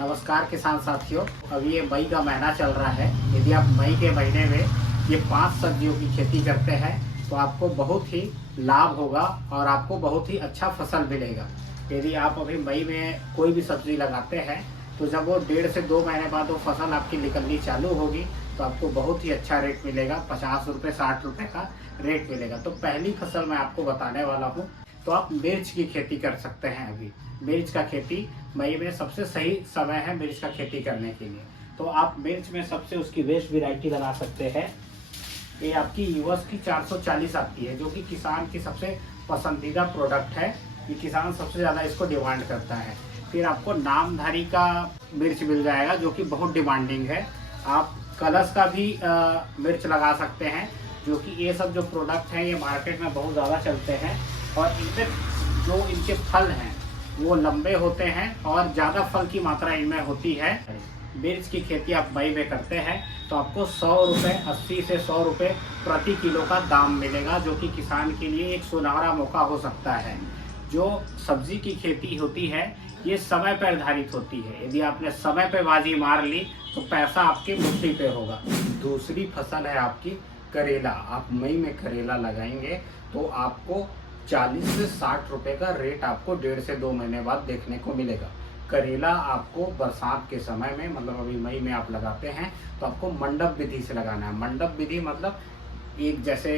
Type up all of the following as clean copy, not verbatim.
नमस्कार किसान साथियों। अभी ये मई का महीना चल रहा है। यदि आप मई के महीने में ये 5 सब्जियों की खेती करते हैं तो आपको बहुत ही लाभ होगा और आपको बहुत ही अच्छा फसल मिलेगा। यदि आप अभी मई में कोई भी सब्जी लगाते हैं तो जब वो 1.5 से 2 महीने बाद वो फसल आपकी निकलनी चालू होगी तो आपको बहुत ही अच्छा रेट मिलेगा। 50 रुपये 60 रुपये का रेट मिलेगा। तो पहली फसल मैं आपको बताने वाला हूँ। तो आप मिर्च की खेती कर सकते हैं। अभी मिर्च का खेती मई में सबसे सही समय है मिर्च का खेती करने के लिए। तो आप मिर्च में सबसे उसकी वेस्ट वैरायटी लगा सकते हैं। ये आपकी यूएस की 440 आती है, जो कि किसान की सबसे पसंदीदा प्रोडक्ट है। ये किसान सबसे ज़्यादा इसको डिमांड करता है। फिर आपको नामधारी का मिर्च मिल जाएगा, जो कि बहुत डिमांडिंग है। आप कलश का भी मिर्च लगा सकते हैं, जो कि ये सब जो प्रोडक्ट हैं ये मार्केट में बहुत ज़्यादा चलते हैं। और इनसे जो इनके फल हैं वो लंबे होते हैं और ज़्यादा फल की मात्रा इनमें होती है। मिर्च की खेती आप मई में करते हैं तो आपको 100 रुपये 80 से 100 रुपये प्रति किलो का दाम मिलेगा, जो कि किसान के लिए एक सुनहरा मौका हो सकता है। जो सब्जी की खेती होती है ये समय पर आधारित होती है। यदि आपने समय पे बाजी मार ली तो पैसा आपके मुट्ठी पे होगा। दूसरी फसल है आपकी करेला। आप मई में करेला लगाएंगे तो आपको 40 से 60 रुपये का रेट आपको 1.5 से 2 महीने बाद देखने को मिलेगा। करेला आपको बरसात के समय में, मतलब अभी मई में आप लगाते हैं तो आपको मंडप विधि से लगाना है। मंडप विधि मतलब एक जैसे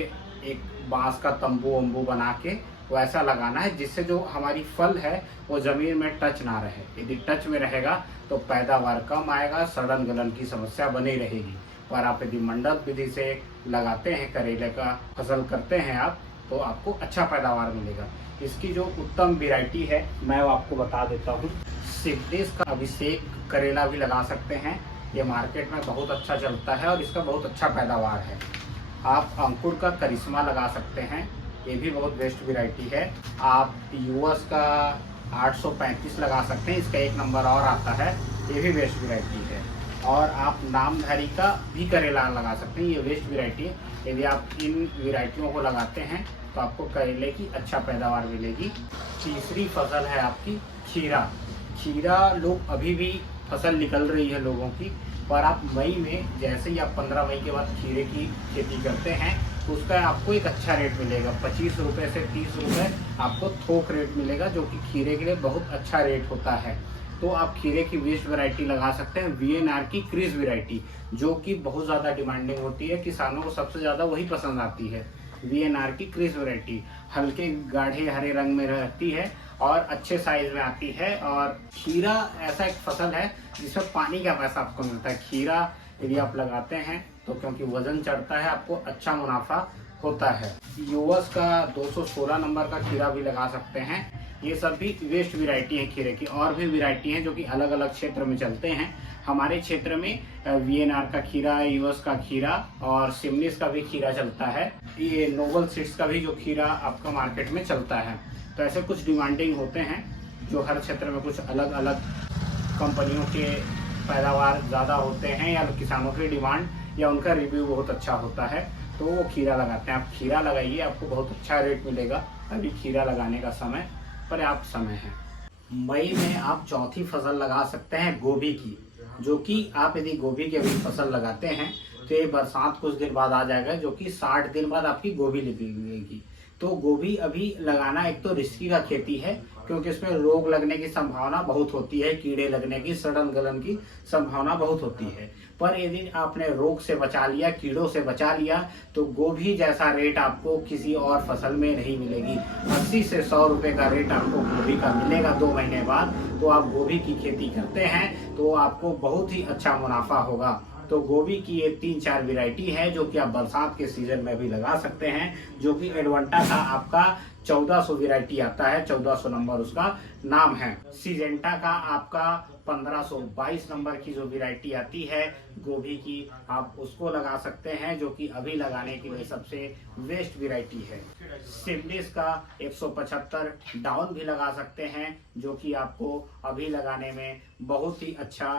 एक बांस का तंबू वंबू बना के वैसा लगाना है, जिससे जो हमारी फल है वो ज़मीन में टच ना रहे। यदि टच में रहेगा तो पैदावार कम आएगा, सड़न गलन की समस्या बनी रहेगी। पर आप यदि मंडप विधि से लगाते हैं, करेले का फसल करते हैं आप, तो आपको अच्छा पैदावार मिलेगा। इसकी जो उत्तम वैरायटी है मैं वो आपको बता देता हूँ। सिद्धेश का अभिषेक करेला भी लगा सकते हैं। ये मार्केट में बहुत अच्छा चलता है और इसका बहुत अच्छा पैदावार है। आप अंकुर का करिश्मा लगा सकते हैं, ये भी बहुत बेस्ट वैरायटी है। आप यूएस का 835 लगा सकते हैं, इसका 1 नंबर और आता है, ये भी बेस्ट वैरायटी है। और आप नामधारी का भी करेला लगा सकते हैं, ये बेस्ट वैरायटी है। यदि आप इन वैरायटियों को लगाते हैं तो आपको करेले की अच्छा पैदावार मिलेगी। तीसरी फसल है आपकी खीरा। खीरा लोग अभी भी फसल निकल रही है लोगों की, पर आप मई में जैसे ही आप 15 मई के बाद खीरे की खेती करते हैं तो उसका आपको एक अच्छा रेट मिलेगा। 25 रुपये से 30 रुपये आपको थोक रेट मिलेगा, जो कि खीरे के लिए बहुत अच्छा रेट होता है। तो आप खीरे की बेस्ट वैरायटी लगा सकते हैं, वीएनआर की क्रिस वैरायटी, जो कि बहुत ज़्यादा डिमांडिंग होती है। किसानों को सबसे ज़्यादा वही पसंद आती है, वीएनआर की क्रिस वैरायटी। हल्के गाढ़े हरे रंग में रहती है और अच्छे साइज में आती है। और खीरा ऐसा एक फसल है जिसमें पानी का पैसा आपको मिलता है। खीरा यदि आप लगाते हैं तो क्योंकि वजन चढ़ता है, आपको अच्छा मुनाफा होता है। यूएस का 216 नंबर का खीरा भी लगा सकते हैं। ये सब भी वेस्ट वैरायटी है खीरे की। और भी वैरायटी हैं जो कि अलग अलग क्षेत्र में चलते हैं। हमारे क्षेत्र में वीएनआर का खीरा, यूएस का खीरा और सिमनिस का भी खीरा चलता है। ये नोबल सीड्स का भी जो खीरा आपका मार्केट में चलता है। तो ऐसे कुछ डिमांडिंग होते हैं जो हर क्षेत्र में कुछ अलग अलग कंपनियों के पैदावार ज़्यादा होते हैं या किसानों की डिमांड या उनका रिव्यू बहुत अच्छा होता है, तो वो खीरा लगाते हैं। आप खीरा लगाइए, आपको बहुत अच्छा रेट मिलेगा। अभी खीरा लगाने का समय पर्याप्त समय है। मई में आप चौथी फसल लगा सकते हैं गोभी की, जो कि आप यदि गोभी की अभी फसल लगाते हैं तो ये बरसात कुछ दिन बाद आ जाएगा, जो कि 60 दिन बाद आपकी गोभी निकलेगी। तो गोभी अभी लगाना एक तो रिस्की का खेती है, क्योंकि इसमें रोग लगने की संभावना बहुत होती है, कीड़े लगने की, सड़न गलन की संभावना बहुत होती है। पर यदि आपने रोग से बचा लिया, कीड़ों से बचा लिया, तो गोभी जैसा रेट आपको किसी और फसल में नहीं मिलेगी। 80 से 100 रुपये का रेट आपको गोभी का मिलेगा 2 महीने बाद। तो आप गोभी की खेती करते हैं तो आपको बहुत ही अच्छा मुनाफा होगा। तो गोभी की ये 3-4 वैरायटी है जो कि आप बरसात के सीजन में भी लगा सकते हैं, जो कि एडवांटा का आपका 1400 वैरायटी आता है, 1400 नंबर उसका नाम है। सीजेंटा का आपका 1522 नंबर की जो वैरायटी आती है गोभी की, आप उसको लगा सकते हैं, जो कि अभी लगाने के लिए सबसे बेस्ट वैरायटी है। सिमनिस का 175 डाउन भी लगा सकते हैं, जो कि आपको अभी लगाने में बहुत ही अच्छा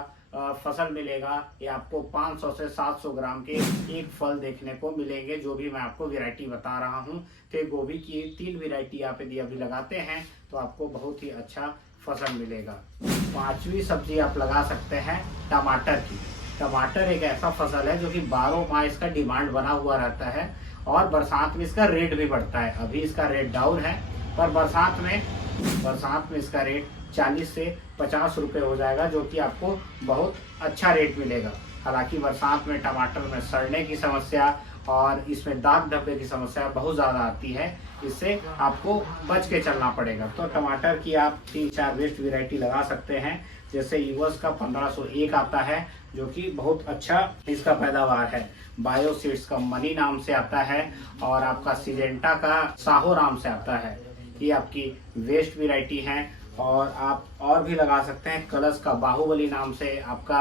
फसल मिलेगा। ये आपको 500 से 700 ग्राम के एक फल देखने को मिलेंगे, जो भी मैं आपको वैरायटी बता रहा हूँ। तो गोभी की 3 वैरायटी आप यदि अभी लगाते हैं तो आपको बहुत ही अच्छा फसल मिलेगा। पांचवी सब्जी आप लगा सकते हैं टमाटर की। टमाटर एक ऐसा फसल है जो कि 12 माह इसका डिमांड बना हुआ रहता है और बरसात में इसका रेट भी बढ़ता है। अभी इसका रेट डाउन है, पर बरसात में इसका रेट 40 से 50 रुपये हो जाएगा, जो कि आपको बहुत अच्छा रेट मिलेगा। हालांकि बरसात में टमाटर में सड़ने की समस्या और इसमें दाग धब्बे की समस्या बहुत ज़्यादा आती है, इससे आपको बच के चलना पड़ेगा। तो टमाटर की आप 3-4 बेस्ट वैरायटी लगा सकते हैं। जैसे यूएस का 1501 आता है, जो कि बहुत अच्छा इसका पैदावार है। बायो सीड्स का मनी नाम से आता है और आपका सिजेंटा का साहो नाम से आता है। ये आपकी वेस्ट वैरायटी है। और आप और भी लगा सकते हैं। कलश का बाहुबली नाम से आपका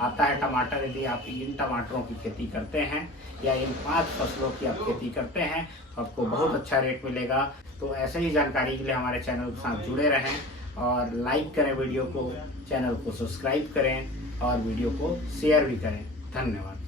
आता है टमाटर। यदि आप इन टमाटरों की खेती करते हैं या इन 5 फसलों की आप खेती करते हैं तो आपको बहुत अच्छा रेट मिलेगा। तो ऐसे ही जानकारी के लिए हमारे चैनल के साथ जुड़े रहें और लाइक करें वीडियो को, चैनल को सब्सक्राइब करें और वीडियो को शेयर भी करें। धन्यवाद।